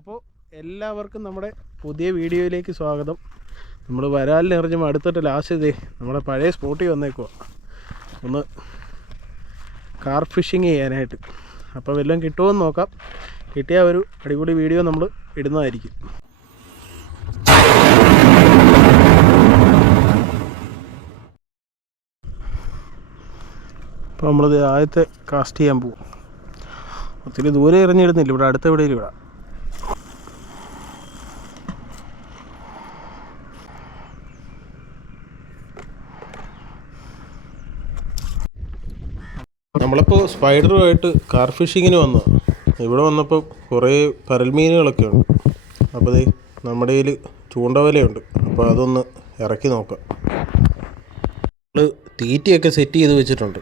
അപ്പോൾ എല്ലാവർക്കും നമ്മുടെ പുതിയ വീഡിയോയിലേക്ക് സ്വാഗതം. നമ്മൾ വരാലിനെറിഞ്ഞ് അടുത്തിട്ട് ലാസ്റ്റ് ഇതേ നമ്മുടെ പഴയ സ്പോട്ടിൽ വന്നേക്കുക ഒന്ന് കാർ ഫിഷിങ് ചെയ്യാനായിട്ട്. അപ്പോൾ വല്ലതും കിട്ടുമെന്ന് നോക്കാം. കിട്ടിയ ഒരു അടിപൊളി വീഡിയോ നമ്മൾ ഇടുന്നതായിരിക്കും. അപ്പോൾ നമ്മളിത് ആദ്യത്തെ കാസ്റ്റ് ചെയ്യാൻ പോകും. ഒത്തിരി ദൂരെ എറിഞ്ഞിടുന്നില്ല, ഇവിടെ അടുത്ത എവിടെയും ഇവിടെ. നമ്മളിപ്പോൾ സ്പൈഡറുമായിട്ട് കാർ ഫിഷിങ്ങിന് വന്നു. ഇവിടെ വന്നപ്പോൾ കുറേ പരൽമീനുകളൊക്കെ ഉണ്ട്. അപ്പോൾ നമ്മുടെ കയ്യിൽ ചൂണ്ടവലയുണ്ട്. അപ്പോൾ അതൊന്ന് ഇറക്കി നോക്കാം. നമ്മൾ തീറ്റയൊക്കെ സെറ്റ് ചെയ്ത് വെച്ചിട്ടുണ്ട്.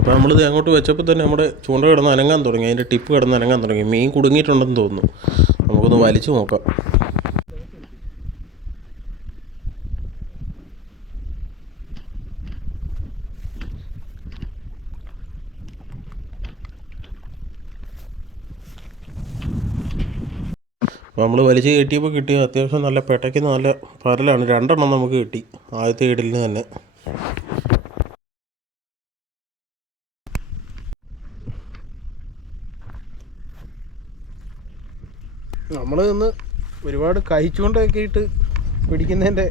അപ്പോൾ നമ്മളിത് അങ്ങോട്ട് വെച്ചപ്പോൾ തന്നെ നമ്മുടെ ചൂണ്ട കിടന്ന് അനങ്ങാൻ തുടങ്ങി, അതിൻ്റെ ടിപ്പ് കിടന്ന് അനങ്ങാൻ തുടങ്ങി. മീൻ കുടുങ്ങിയിട്ടുണ്ടെന്ന് തോന്നുന്നു. നമുക്കൊന്ന് വലിച്ചു നോക്കാം. അപ്പോൾ നമ്മൾ വലിച്ച് കെട്ടിയപ്പോൾ കിട്ടിയ അത്യാവശ്യം നല്ല പെട്ടയ്ക്ക് നല്ല പരലാണ്. 2 എണ്ണം നമുക്ക് കിട്ടി ആദ്യത്തെ ഇടലിന് തന്നെ. നമ്മൾ ഇന്ന് ഒരുപാട് കഴിച്ചുകൊണ്ടൊക്കെ ഇട്ട് പിടിക്കുന്നതിൻ്റെ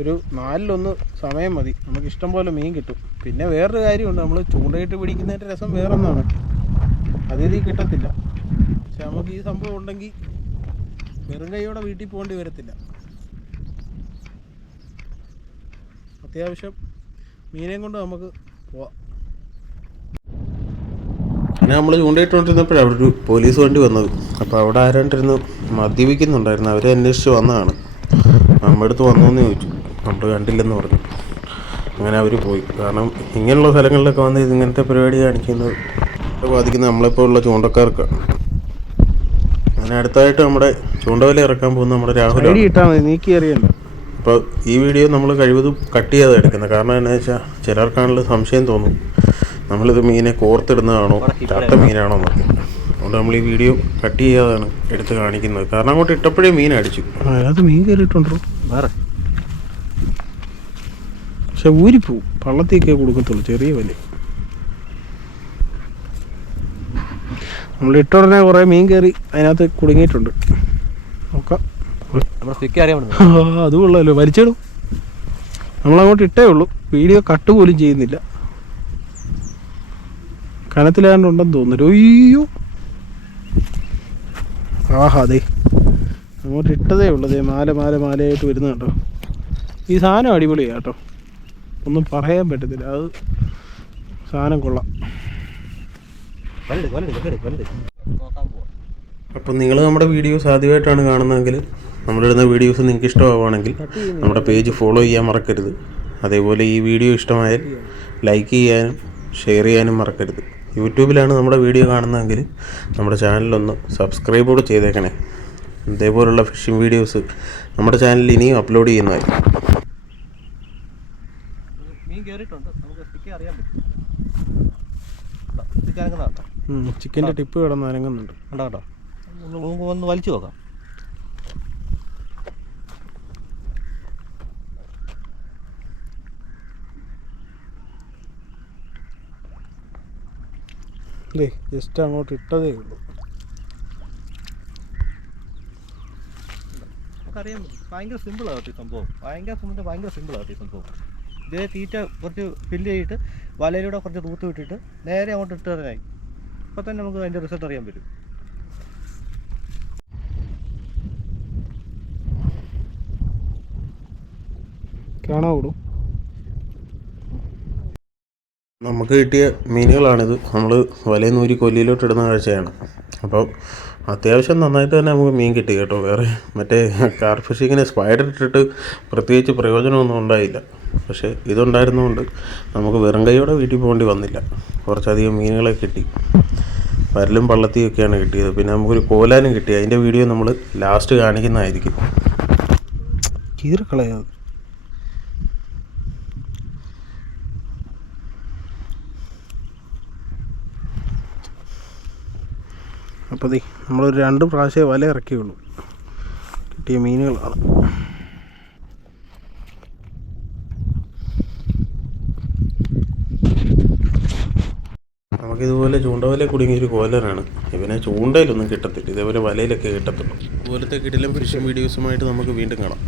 ഒരു 4-1 സമയം മതി, നമുക്ക് ഇഷ്ടം പോലെ മീൻ കിട്ടും. പിന്നെ വേറൊരു കാര്യമുണ്ട്, നമ്മൾ ചൂണ്ടയിട്ട് പിടിക്കുന്നതിൻ്റെ രസം വേറൊന്നാണ്, അതിൽ കിട്ടത്തില്ല. പക്ഷെ നമുക്ക് ഈ സംഭവം ഉണ്ടെങ്കിൽ വെറും കൈയോടെ വീട്ടിൽ പോകേണ്ടി വരത്തില്ല. അത്യാവശ്യം മീനെയും കൊണ്ട് നമുക്ക് പോവാം. പിന്നെ നമ്മൾ ചൂണ്ടയിട്ടുകൊണ്ടിരുന്നപ്പോഴാണ് അവിടെ ഒരു പോലീസ് വണ്ടി വന്നത്. അപ്പോൾ അവിടെ ആരാണ്ടിരുന്ന് മദ്യപിക്കുന്നുണ്ടായിരുന്നു. അവരെ അന്വേഷിച്ച് വന്നതാണ്. നമ്മുടെ അടുത്ത് വന്നോന്ന് ചോദിച്ചു. നമ്മൾ കണ്ടില്ലെന്ന് പറഞ്ഞു. അങ്ങനെ അവർ പോയി. കാരണം ഇങ്ങനെയുള്ള സ്ഥലങ്ങളിലൊക്കെ വന്ന് ഇങ്ങനത്തെ പരിപാടി കാണിക്കുന്നത് ബാധിക്കുന്നത് നമ്മളെപ്പോലുള്ള ചൂണ്ടക്കാർക്കാണ്. അങ്ങനെ അടുത്തായിട്ട് നമ്മുടെ ചൂണ്ടവല ഇറക്കാൻ പോകുന്ന നമ്മുടെ രാഹുൽ നീക്കി അറിയല്ലോ. അപ്പോൾ ഈ വീഡിയോ നമ്മൾ കഴിവതും കട്ട് ചെയ്ത് എടുക്കുന്നത്. കാരണം എന്താണെന്ന് വെച്ചാൽ ചിലർക്കാണല്ലോ സംശയം തോന്നും നമ്മളിത് മീനെ കോർത്തിടുന്നതാണോ ചത്ത മീനാണോ എന്നൊക്കെ. അതുകൊണ്ട് നമ്മൾ ഈ വീഡിയോ കട്ട് ചെയ്യാതാണ് എടുത്ത് കാണിക്കുന്നത്. കാരണം അങ്ങോട്ട് ഇട്ടപ്പോഴേ മീൻ അടിച്ചു. അതിനകത്ത് മീൻ കയറിയിട്ടുണ്ടോ വേറെ, പക്ഷെ ഊരിപ്പോവും. പള്ളത്തേക്കേ കൊടുക്കത്തുള്ളൂ, ചെറിയ വല. നമ്മൾ ഇട്ടുടനെ കുറേ മീൻ കയറി അതിനകത്ത് കുടുങ്ങിയിട്ടുണ്ട്. നോക്കാം. അത് കൊള്ളാമല്ലോ, വലിച്ചിടും. നമ്മളങ്ങോട്ട് ഇട്ടേ ഉള്ളൂ, വീഡിയോ കട്ട് പോലും ചെയ്യുന്നില്ല. കനത്തിലാണ്ടുണ്ടെന്ന് തോന്നുന്നു. അയ്യോ, ആഹാ, അതെ അങ്ങോട്ട് ഇട്ടതേ ഉള്ളതേ. മാലയായിട്ട് വരുന്നത് കേട്ടോ. ഈ സാധനം അടിപൊളിയാണ് കേട്ടോ, ഒന്നും പറയാൻ പറ്റത്തില്ല. അത് സാധനം കൊള്ളാം. അപ്പം നിങ്ങൾ നമ്മുടെ വീഡിയോസ് ആദ്യമായിട്ടാണ് കാണുന്നതെങ്കിൽ, നമ്മളിടുന്ന വീഡിയോസ് നിങ്ങൾക്ക് ഇഷ്ടമാവുകയാണെങ്കിൽ നമ്മുടെ പേജ് ഫോളോ ചെയ്യാൻ മറക്കരുത്. അതേപോലെ ഈ വീഡിയോ ഇഷ്ടമായാൽ ലൈക്ക് ചെയ്യാനും ഷെയർ ചെയ്യാനും മറക്കരുത്. യൂട്യൂബിലാണ് നമ്മുടെ വീഡിയോ കാണുന്നതെങ്കിൽ നമ്മുടെ ചാനലൊന്ന് സബ്സ്ക്രൈബ് കൂടെ ചെയ്തേക്കണേ. ഇതേപോലുള്ള ഫിഷിംഗ് വീഡിയോസ് നമ്മുടെ ചാനലിൽ ഇനിയും അപ്ലോഡ് ചെയ്യുന്നതായിരിക്കും. ചിക്കൻ്റെ ടിപ്പ് കിടന്ന് അനങ്ങുന്നുണ്ട്. കേട്ടോ, ഒന്ന് വലിച്ചു നോക്കാം. ജസ്റ്റ് അങ്ങോട്ട് ഇട്ടതേ ഉള്ളൂ. നമുക്കറിയാൻ ഭയങ്കര സിമ്പിളാണ് ഈ സംഭവം. ഭയങ്കര സിമ്പിളാണ് ഈ സംഭവം. ഇതേ തീറ്റ കുറച്ച് ഫില്ല് ചെയ്തിട്ട് വലയിലൂടെ കുറച്ച് തൂത്ത് വിട്ടിട്ട് നേരെ അങ്ങോട്ട് ഇട്ട് തരാനായി. അപ്പോൾ തന്നെ നമുക്ക് അതിൻ്റെ റിസൾട്ട് അറിയാൻ പറ്റും. കാണാവൂ. നമുക്ക് കിട്ടിയ മീനുകളാണിത്. നമ്മൾ വലയിൽ നൂരി കൊല്ലിയിലോട്ട് ഇടുന്ന കാഴ്ചയാണ്. അപ്പോൾ അത്യാവശ്യം നന്നായിട്ട് തന്നെ നമുക്ക് മീൻ കിട്ടി കേട്ടോ. വേറെ മറ്റേ കാർ ഫിഷിങ്ങിന് സ്പൈഡർ ഇട്ടിട്ട് പ്രത്യേകിച്ച് പ്രയോജനമൊന്നും ഉണ്ടായില്ല. പക്ഷേ ഇതുണ്ടായിരുന്നുകൊണ്ട് നമുക്ക് വെറും കൈയോടെ വീട്ടിൽ പോകേണ്ടി വന്നില്ല. കുറച്ചധികം മീനുകളെ കിട്ടി. പരലും പള്ളത്തിയൊക്കെയാണ് കിട്ടിയത്. പിന്നെ നമുക്കൊരു കോലാനും കിട്ടി. അതിൻ്റെ വീഡിയോ നമ്മൾ ലാസ്റ്റ് കാണിക്കുന്നതായിരിക്കും. കീറിക്കളയാ അപ്പോൾ നമ്മളൊരു 2 പ്രാവശ്യമേ വല ഇറക്കിയുള്ളൂ. കിട്ടിയ മീനുകളാണ്. നമുക്കിതുപോലെ ചൂണ്ടവല കുടുങ്ങിയൊരു കോലനാണ്. ഇവനെ ചൂണ്ടയിലൊന്നും കിട്ടത്തില്ല, ഇതേപോലെ വലയിലൊക്കെ കിട്ടത്തുള്ളൂ. ഇതുപോലത്തെ കിടിലം ഫിഷിംഗ് വീഡിയോസുമായിട്ട് നമുക്ക് വീണ്ടും കാണാം.